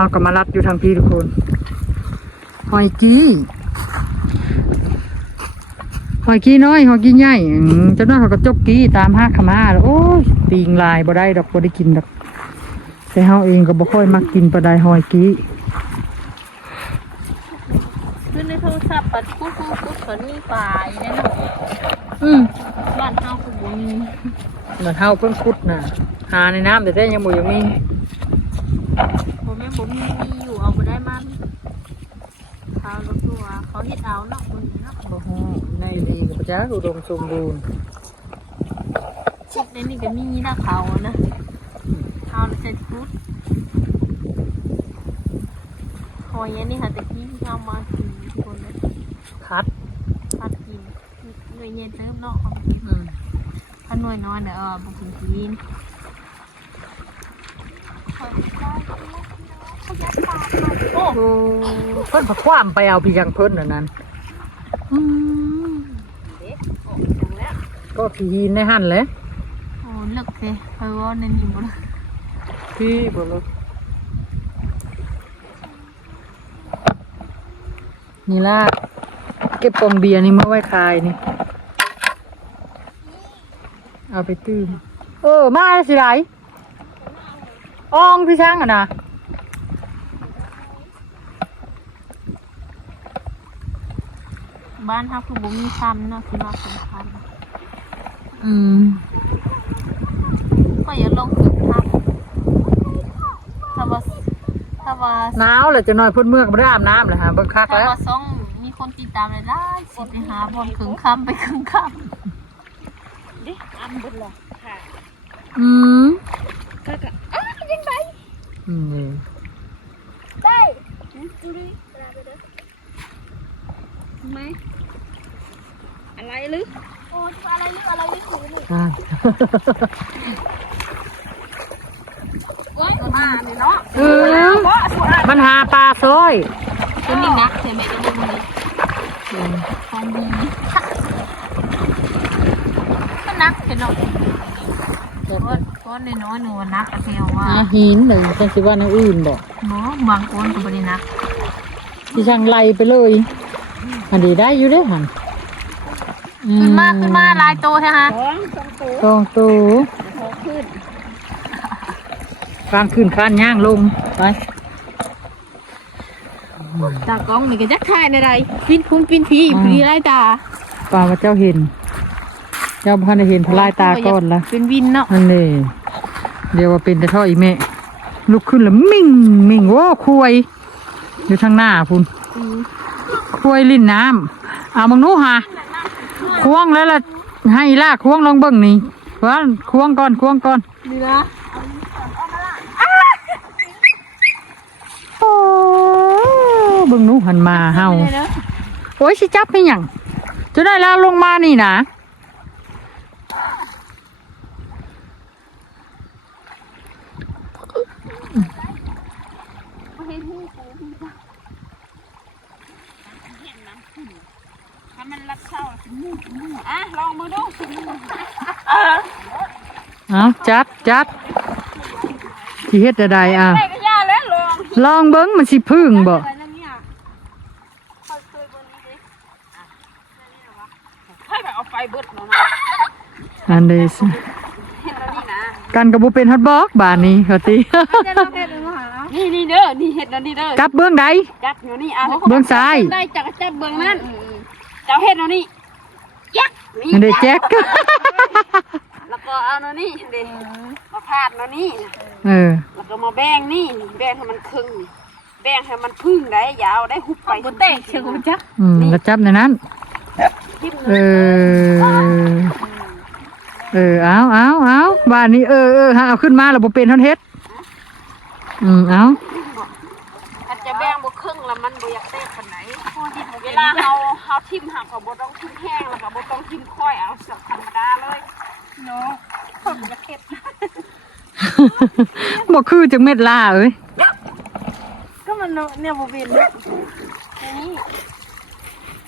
เขาก็มารับอยู่ทางพี่ทุกคน หอยกี้หอยกี้น้อยหอยกี้ใหญ่อืมเจ้าน้อยเขาก็จกกี้ตามห้าขมาแล้วโอ้ยตีงลายบ่ได้ดอกบ่ได้กินดอกแต่เฮาเองก็บ่ค่อยมักกินปลาได้หอยกี้ขึ้นในโทรศัพท์ปัดกุ๊กกุ๊กกุ๊กเขานี่ปลาอยู่แน่นอนอืมบ้านเฮาคือบ่มีเหมือนเฮาเพิ่งขุดน่ะหาในน้ำแต่แต่ยังบ่ยังมี บ่แม่นบ่มีมีอยู่เอาบ่ได้มันเขารถตัว เขาเฮ็ดเอาเนาะคนเนาะโอ้โหในดีกับจ้าอุดมสมบูรณ์ชิดในนี่ก็มีนะเขานะเขาเสร็จพุดหอยอันนี้ค่ะตะกี้ที่เขามากินทุกคนเลยคัดพัดกินหน่วยเย็นเติมเนาะอืมถ้าหน่วยน้อยเดี๋ยวเออบุกินกิน โอ้โหเพิ่นผักความไปเอาพี่ยังเพิ่นน่ะนั้นอืมก็ขี่หินในหั่นแหละโอ้เลิกเลยไปว่าในนี้บ่ได้พี่บ่รู้นี่ล่ะเก็บปองเบียร์นี่มาไว้ขายนี่ เอาไปตื้มเออมาแล้วสิไรอองพี่ช่างอะนะ บ้านเฮาคือบ่มีซ้ำเนาะที่ว่าสำคัญอืมก็อย่าลงถึงทับถ้าว่าถ้าว่าหนาวเลยจะน้อยเพ่นเมือกไม่ได้อาบน้ำเลยฮะเบิ่งคักถ้าแล้ว ว่าซ่องมีคนติดตามเลยได้สิไปหาบนขึงค่ำไปขึงค่ำดิอันบนหรอค่ะอืมก็ก็อ้ายังไงอืมนี่ได้ดูดิไหม อะไรหรือโอ้อะไรหรืออะไรหรือคือหรืออ่าโอ้ยมาเนี่ยเนาะเออมันหาปลาซอยตัวนี้นักใช่ไหมตัวนี้ของดีก็นักเห็นเนาะก็ก็ในน้อยหนูนักเสียวว่าหาหินหนึ่งเป็นสิว่าในอื่นบอกเนาะบางคนก็ไม่ได้นักที่ช่างไล่ไปเลยอันนี้ได้อยู่เด้อหันอื ขึ้นมาขึ้นมาลายโตใช่ไหมตองตูกลางคืนคานย่างลงไปตากล้องนี่ก็จักถ่ายในใดปินพุ่มปินพีพีไรตาป่าว่าเจ้าเห็น เจ้าพันได้เห็นพลายตาก่อนละเป็นวินเนาะนั่นเลยเดี๋ยวว่าเป็นแต่ท่ออีแม่ลุกขึ้นแล้วมิ่งมิ่งโว้คุยอยู่ทางหน้าพุ่นคุยลิ้นน้ำเอามังนู้หา ควงแล้วล่ะให้ล่าควงลองเบิ่งนี่ว่าควงก่อนควงก่อนนี่นะโอ้เบิ่งหนู้หันมาเฮาโอ้ยสิจับไม่หยังจะได้แล้วลงมานี่นะ ถ้ามันรักเข้ามูมู อะลองมือดูเอาจัดจัดที่เฮ็ดจะได้อะ ได้ก็ย่าแล้วลองลองเบิ้งมันสิพึ่งบ่อะไรนั่นเนี่ยค่อยเคยบนนี้ดิอะนี่นะวะให้แบบเอาไฟเบิดเนาะอันเดสเห็นแล้วนี่นะกันกับบ่เป็นฮอตบอกบานนี้เขาตินี่นี่เด้อนี่เห็ดแล้วนี่เด้อ กลับเบื้องใด จับอยู่นี่อะเบื้องซ้าย ได้จับจับเบื้องนั้นเจ้าเห็ดแล้วนี่ยัก นี่อันเดแจ็คแล้วก็เอาเนาะนี่เด้มาพาดเนาะนี่เออ แล้วก็มาแบ่งนี่แบ่งให้มันครึ่งแบ่งให้มันพึ่งได้ยาวได้หุบไปบ่แตกเชิงบ่จักอืมแล้วจับในนั้นเออเออเอาเอาเอาบ้านนี้เออเออฮะเอาขึ้นมาแล้วบ่เป็นฮอตเฮ็ดอืมเอาถ้า จะแบ่งบ่ครึ่งแล้วมันบ่อยากแตกปานไหนเวลาเฮาเฮาทิ่มหักก็บ่ต้องทิ่มแห้งแล้วก็บ่ต้องทิ่มค่อยเอาสักธรรมดาเลยเนาะคนจะเข็ดบ่คือจังเม็ดล่าเอ้ยก็มันเนี่ยบ่เป็นนี่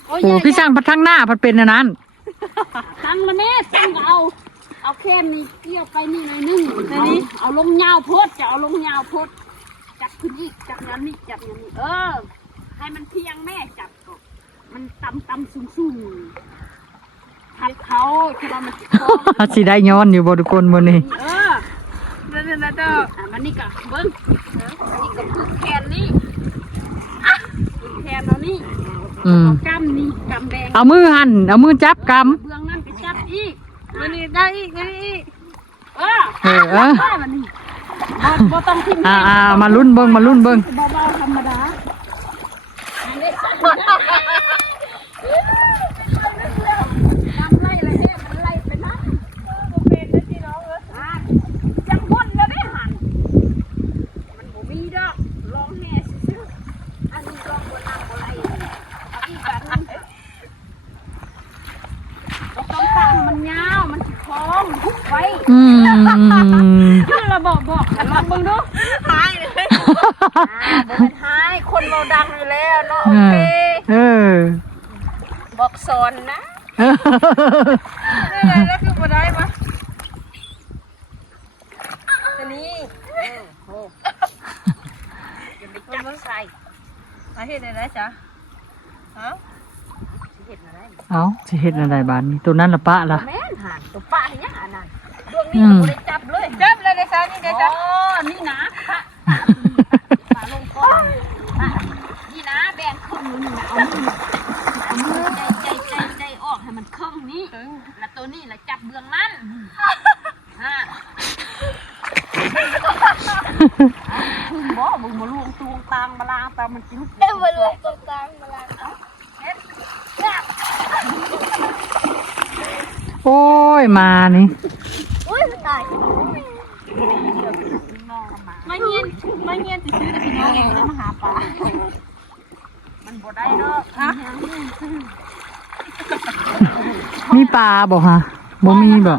โอ้ยโอ้พี่ช่างพัดทั้งหน้าพัดเป็นอันนั้นตั้งละแม่ตั้งก็เอาเอาแค่นี้เกี่ยวไปนี่หน่อยนึงนี่เอาลงยาวโพดจะเอาลงยาวโพด จับขึ้นอีกจับอย่างนี้จับอย่างนี้เออ ให้มันเพียงแม่จับก็มันต่ำต่ำสูงสูงทัดเขาคือว่ามันสิคอสิได้ย้อนอยู่บ่ทุกคนมื้อนี้เออเด้อเด้ออะมันนี่ก็เบิ้งเอออันนี้ก็คือแขนนี่อือแขนเรานี่อืมกำนี่กำแดงเอามือหั่นเอามือจับกำเบื้องนั่นไปจับอีกมันนี่ได้อีกได้อีกเออเออเออได้มันนี่ บ่บ่ต้องทิ้งอ่าอ่ามาลุ้นเบิ่งมาลุ้นเบิ่งเบาๆธรรมดาอันนี้สั่นทำไรอะไรเนี่ยมันไล่ไปนะบ่เป็นนะพี่น้องเอ้ยอะจังพ่นแล้วได้หันมันบ่มีดอกลองแม่ซื่อๆอันนี้ลองบ่นางบ่ไล่เอาอีกแบบนึงบ่ต้องตามมันยาว มันสิคล้องทุกไว้อืม คือเราบอกบอกกันลองเบิ่งดูหายเลยอ่า บ่เป็นหายคนเราดังอยู่แล้วเนาะโอเคเออ บอกสอนนะเอออะไรแล้วคือบ่ได้ปะอันนี้โอ้อย่าไปจับใส่มาเฮ็ดได้จ้ะฮะเฮ็ดอะไรเอาสิเฮ็ดอะไรบาดนี้ตัวนั้นละปะล่ะแม่นหานตัวป้าเห็นยังอันนั้นดวงนี้ก็บ่ได้จับเลยจับเลยในซานี่เด้อจ้ะอ๋อนี่นะค่ะ มาลงคอมานี่นะแบนครึ่งนึงนะเอามือเอามือใจใจใจใจออกให้มันครึ่งนี้แล้วตัวนี้แล้วจับเบื้องนั้นฮะพึ่บ่มาลวงตวงตางมาลาตามันกินเด้มาลวงตวงตางมาลางเอ้าเฮ็ดจับโอ้ยมานี่ อุ้ยตายมาเงีย นมาเงียนสิซื้อแต่พี่น้องเองเลยมาหาปลามันบ่ได้ดอกฮะมีปลาบ่ฮะบ่มีบ่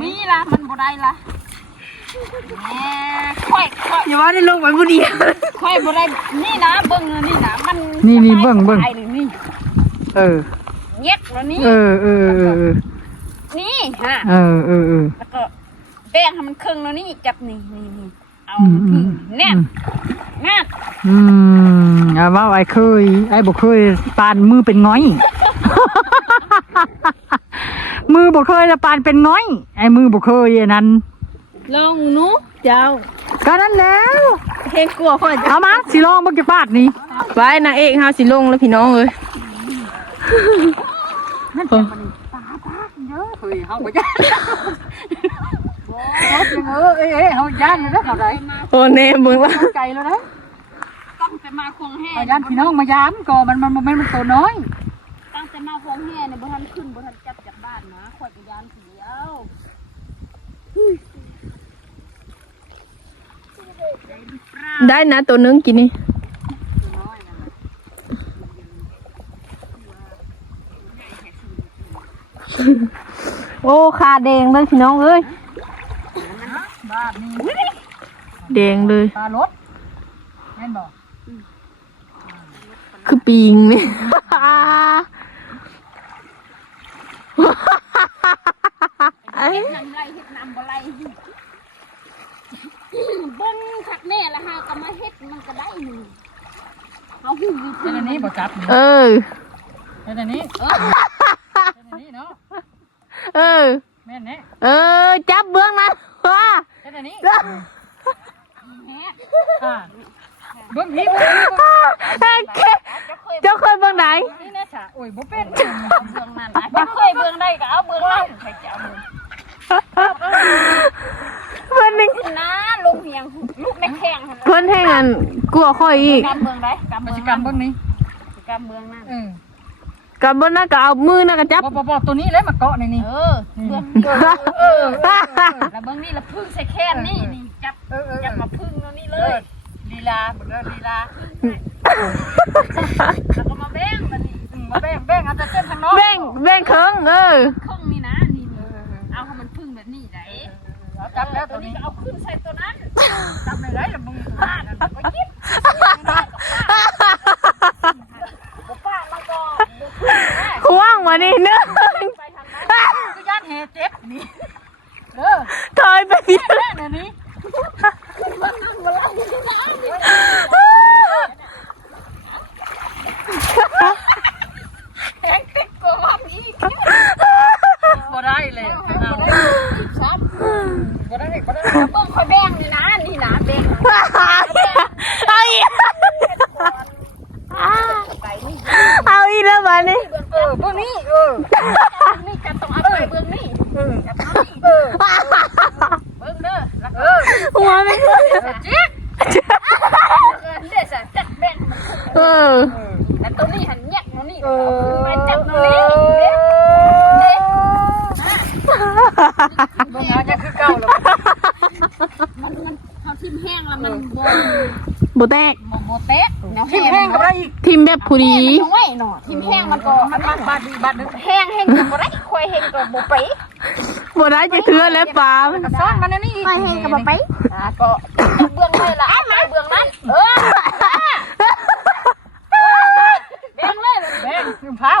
มีละมันบ่ได้ละแหม่ค่อยค่อยอย่าว่าได้ลงไปผู้เดียวค่อยบ่ได้นี่นะเบิ่งนี่นะมันนี่นี่เบิ่งเบิ่งตายนี่นี่เออเงียบแล้วนี่เออเออเออเออนี่ฮะเออเออเออแล้วก็แป้งให้มันครึ่งแล้วนี่จับนี่นี่นี่ เอาอืมอืพึ่มงแนบแนบอืมเอาว่าไอ้เคย ไอ้บ่เคยปานมือเป็นง้อย มือบ่เคยละปานเป็นง้อย ไอ้มือบ่เคยอันนั้นลองหนูเจ้าก็นั้นแล้วเฮงกลัวพ่อจะเอามาสิลองเบิ่งกี่ปาดนี่ไว้นางเอกเฮาสิลงแล้วพี่น้องเอ้ยเออเฮ้ยเฮาบ่ได้ เออเอ้ยเอ้ยเฮาย่านเลยนะเขาได้โอ้แน่เบิ่งว่าไกลแล้วนะตั้งแต่มาคงแห่เฮาย่านพี่น้องมายามก่อมันมันมันมันตัวน้อย ตั้งแต่มาคงแห่เนี่ยบ่ทันขึ้นบ่ทันจับจากบ้านนะข่อยไปยานสีเอาได้นะตัวนึงกินนี่โอ้ขาแดงเลยพี่น้องเอ้ยบ้านนี้แดงเลย ปลารถแม่นบ่คือปิงนี่เฮ็ดนำไรเฮ็ดนำบ่ไรเบิ่งคักแน่ละฮะก็มาเฮ็ดมันก็ได้หนึ่งเฮาหูอยู่เป็นอันนี้บ่จับเออเป็นอันนี้เออเป็นอันนี้เนาะเออแม่นแน่เออ จับเบื้องนั้นว่า เป็นอันนี้แฮะอ่าเบิ่งพี่เบิ่งพี่เบิ่งเอ้ยเคเจ้าเคยเบื้องไหนนี่นะจ้ะโอ้ยบ่เป็นเบิ่งนั่นนะเคยเบิ่งได้ก็เอาเบิ่งนั่นใครจะเอาเบิ่งเพื่อนนี่นะลูกเฮียงลูกในแข้งหั่นเพื่อนให้งันกลัวค่อยอีก กำเบิ่งได้กำกิเบิ่จงกรรมเบิ่งนี้กำเบิ่งนั่น เออ กับเบื้องนั้นก็เอามือนั่นก็จับ บ่บ่บ่ตัวนี้เลยมาเกาะในนี้เออเบิ่งเออแล้วเบิ่งนี่ละพึ่งใส่แค้นนี่นี่จับเออเออจับมาพึ่งแล้วนี่เลเอยอลีลาเบิ่งเด้อลีลาแล้วก็มาแบ่งบัดนี้อืมมาแบ่งแบ่งเอาแต่เส้นทางนอกแบ่งแบ่งเคิงเออครึ่งนี่นะนี่นี่เอาให้มันพึ่งแบบนี้ได้เอาจับแล้วตัตัววนี้นี้ก็เอาขึ้นใส่ตัวนั้นจับไม่ได้ละมึงป้านั่นก็ยิบบ่ป้ามันก็ บ่พึ่งได้ควงมานี่เนื้อไปทางนั้นก็ย่านแฮเจ็บนี่เออถอยไปเยอะแม่นอันนี้มันนั่งมาแล้วนี่นะ เอาอีกเอาอีกแล้วมานี่ เออเบื้องนี้เออนี่จะต้องเอาไปเบื้องนี้เออเออเบื้องเด้อแล้วเออ หัวไม่ขึ้น จิ๊กเออเดี๋ยวจะจัดแบ่ง เออ แล้วตัวนี้หันแยกตัวนี้เออมาจับตัวนี้เด็กเบื้องนี้จะคือเก่าแล้วมันมันเขาทิ่มแห้งแล้วมันโบ โบแตกโบเต๊ะแนวแห้งก็ได้อีกทิมแบบพอดีน้อยหน่อทิ่มแห้งมันก็มันบาดบาดบาดแห้งแห้งก็บ่ได้ควายแห้งก็บ่ไปบได้จะเทือนแล้วปลามันก็ซ่อนมันนี่ควายแห้งก็บ่ไปอ่าก็เบื้องเลยล่ะไปเบื้องนั้นเออเบื้องเลยเบื้องเผา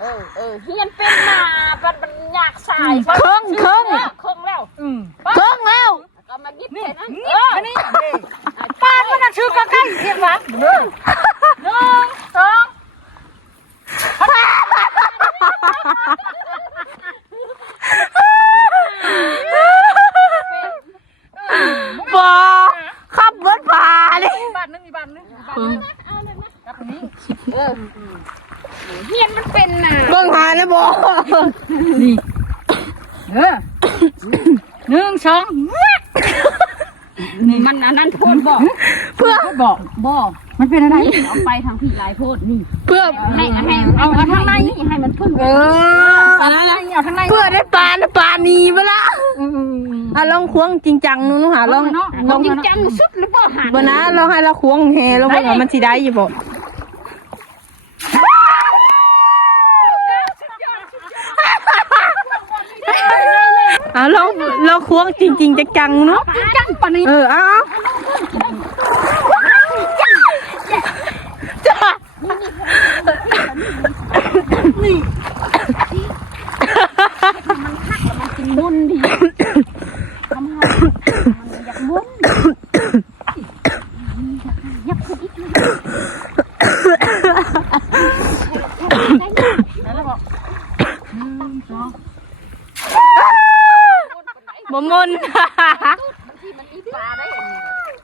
เออเออเฮียนเป็นมาบันบันยากสาย เครื่องเครื่อง เครื่องแล้ว เครื่องแล้ว ก็มายิบแค่นั้นเออนี่ปานมันน่ะชื่อใกล้ๆเสียงวะหนึ่งหนึ่งสอง ปอขับรถผ่าเลย บาทนึงอีกบาทนึงบาทนึงเอาเลยนะกลับตรงนี้เออ เฮียนมันเป็นน่ะเบิ่งหาแล้วบอนี่เออหนึ่งสองมันอันนั้นโพดบอกเพื่อบอกบอกมันเป็นอะไรเอาไปทางพี่ลายโพดนี่ เพื่อให้ให้เอาทางในนี่ให้มันพึ่งเอออะไรนะเอาข้างในเพื่อได้ปลานะปลาหนีไปละอะลองควงจริงจังนู้นหาลองลองจริงจังสุดหรือเปล่าหาบนะลองให้เราควงแฮลองว่ามันสิได้อยู่บ่ อะลองลองควงจริงจริงๆจังๆเนาะจริงจังปะนี่เออเอาจ้ากินมุนดีทำให้มันอยากมุนอยากขึ้นอีกเลยแล้วบอก บ่มนที่มันอีปลาได้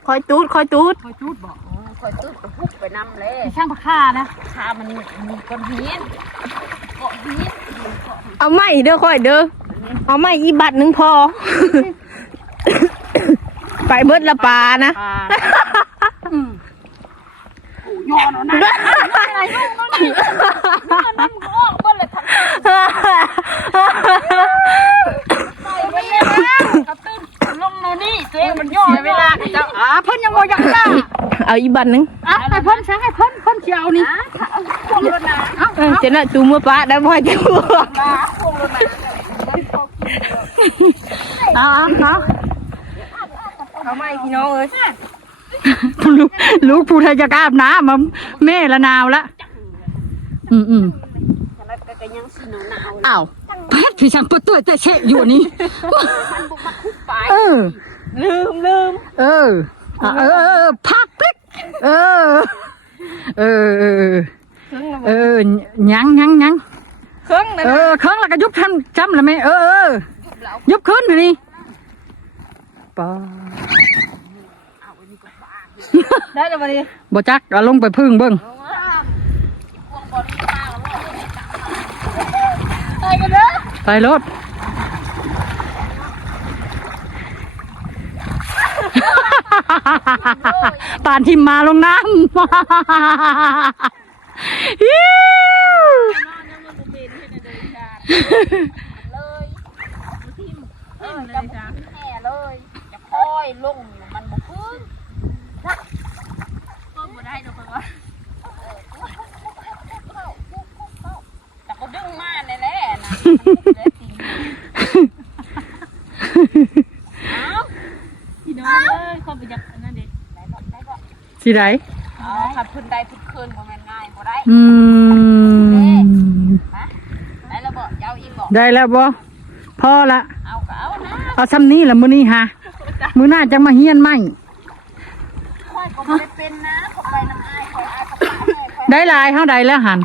คอยตูดคอยตูดคอยจูดบอกคอยตื้อไปพุกไปนำเลยช่างผักค่านะชามันมีก้อนหินเกาะหินเอาไม่เด้อคอยเด้อเอาไม่อีบัตรหนึ่งพอ ไปเบิดละปลานะย้อนเอานะอะไรลูกน้องนี่นั่นออกเบิ้ลเลยทำ ไปไม่ได้กระตื้นลงโนนี่ตัวเองมันย้อเวลาเจ้าอ่าเพิ่นยังบ่อยากล่าเอาอีบัตรหนึ่งอะไปเพิ่นซะให้เพิ่นเพิ่นสิเอานี่พวงรถนาเอาเออเจะน่ะจูมือปลาได้บ่อยจูปลาพวงรถนาเอาเอาเอาไม่พี่น้องเอ้ยลูกลูกผู้ไทยจะกอาบน้ำมาแม่ละนาวละอืมอืมยังสิหนาวอ้าว แพทย์พี่ช่างเปิดตัวแต่เชะอยู่นี่มันบุกมาคุกไปเออ ลืมลืมเอออะเออเออพักพลิกเออ เออเออเออยังยังยังเครื่องนะเออเครื่องแล้วก็ยุบทำจำแล้วไหมเออเออยุบขึ้นอยู่นี่ปาได้แล้วบัดนี้บ่จักเอาลงไปพึ่งเบิ้งพวงบอลปลาแล้วไปกันเด้อ ไปรถปานทิมมาลงน้ำฮิ้วเลยทิมเออจะแห่เลยจะคอยลงมันบุกขึ้นก็บ่ได้ดอกว่าแต่ก็ดึงมาในแหละนะพี่น้องเอ้ยคนไปจับนั่นเด็กได้บ่ได้บ่ สิไดอ๋อขับพื้นได้พื้นคืนบ่แม่นง่ายบ่ได้อืมนะได้แล้วบ่เจ้าอีกบ่ได้แล้วบ่พอละเอาก็เอานะเอาซ้ำนี้ละมื้อนี้ฮะมื้อหน้าจะมาเฮียนใหม่ค่อยก็บ่ได้เป็นนะขอไปน้ำอายขอยอายขอไปให้ขอยได้หลายเฮาได้แล้วหัน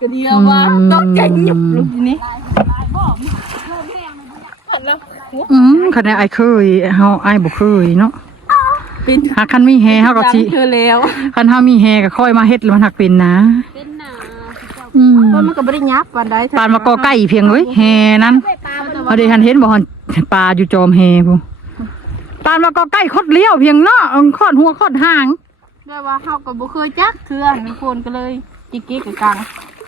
ก็เดียวว่าต้องใจหยุบลูกทีนี้ลายบ่มีเพิ่มแรงมันบ่อยากเพิ่นแล้วอืมคันนี้ไอายเคยเฮาไอายบ่เคยเนาะ เป็นหากคันมีแฮเฮาก็สิเธอแล้ว คันเฮามีแฮก็ค่อยมาเฮ็ดแล้วมันหักเป็นนะ เป็นหนาอืมเพราะมันก็บ่ได้ยับปานใดปานมากอไก่เพียงเว้ยแฮนั้นปลามันเอาเดี๋ยวหันเห็นบ่หันปลาอยู่จอมแฮพุปานมากอไก่คดเลี้ยวเพียงเนาะเอาคอดหัวคอดหางแบบว่าเฮาก็บ่เคยจักเทื่อทุกคนก็เลยจิกเก๊กกับกัง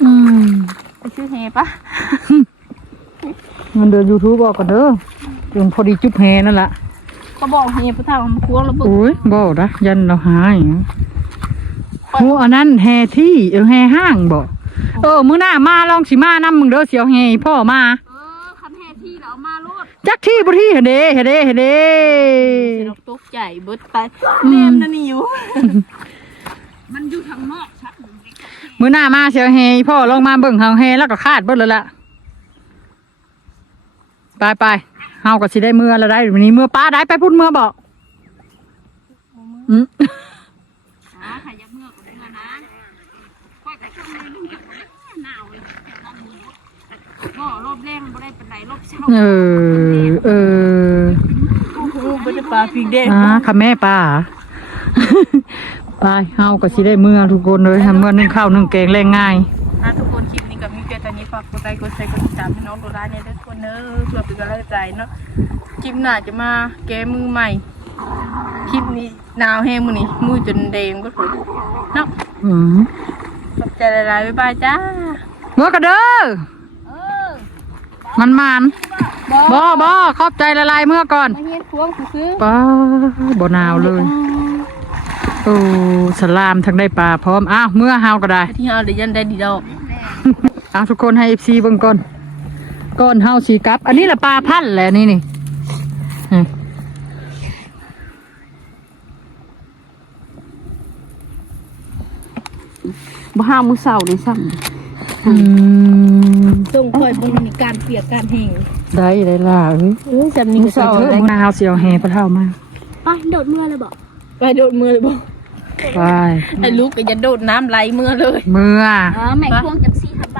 อืมไปซื้อแฮปะมันเดิน YouTube บอกกันเด้อจนพอดีจุ๊บแฮนั่นล่ะ ก็บอกแฮผู้เฒ่ามาควงแล้วเบิ่งโอ้ยบ่นะยันเราหายโหอันนั้นแฮที่เออแฮห้างบ่เออมื้อหน้ามาลองสิมานำมึงเด้อเสียวแฮอีพ่อมาเออคันแห่ที่เรามาโลดจักที่บ่ที่เฮ็ดเด้เฮ็ดเด้เฮ็ดเด้สิเราตกใจเบิดตายแนมนั่นนี่อยู่มันอยู่ทางนอกชัดมื้อหน้ามาเสียวแฮอีพ่อลองมาเบิ่งเฮาแฮแล้วก็คาดเบิดแล้วล่ะไปไป เฮาก็สิได้เมื่อแล้วได้วันนี้เมื่อป้าได้ไปพุ่นเมื่อบ่อืมอ๋อใครอยากเมื่อกับเมื่อนะค่อยแต่ช่วงนี้ลูกหนาวเลยก็รอบแรกมันบ่ได้เป็นไรรอบเช้าเออ เออโอ้โหบ่ได้ปลาฟิกเด้อ่าค่ะแม่ป้าไปเฮาก็สิได้เมื่อทุกคนเลยทำเมื่อนึ่งข้าวนึ่งแกงแรงง่าย ดไลค์กดแชร์กดติดตามให้น้องโดราเนี่ยทุกคนเด้อเพื่อเป็นกำลังใจเนาะคลิปหน้าจะมาแก้มือใหม่คลิปนี้หนาวแห้งมื้อนี้มือจนแดงเบิดเลยเนาะอืมขอบใจหลายๆบ๊ายบายจ้าเมื่อกันเด้อเออมันมันบ่บ่ขอบใจละลายเมื่อก่อนมาเฮียนควงซื้อป้าบ่หนาวเลยโอ้สลามทั้งได้ปลาพร้อมอ้าวเมื่อเฮาก็ได้ที่เฮาได้ยันได้ดีดอก เอาทุกคนให้ FC เบิ่งก่อนก่อนเฮาสีกลับ อันนี้ละปลาพันธุ์แหละนี่นี่อืมบ่ห้ามมือเศร้าเลยซ้อืมำส่งคอยบนมีการเปียกการแห้งได้ได้ล่ะเอ้ยเออฉันนี่มืก็อเสาเศร้าเถอะเลยมือเฮาเสียวแฮพระเท่ามาไปโดดเมื่อเลยบอกไปโดดมือเลยบ่ไปไอ้ลูกก็จะโดดน้ำไหลมือเลย เมื่อเออแม่พวงจังสี่ห้าบาท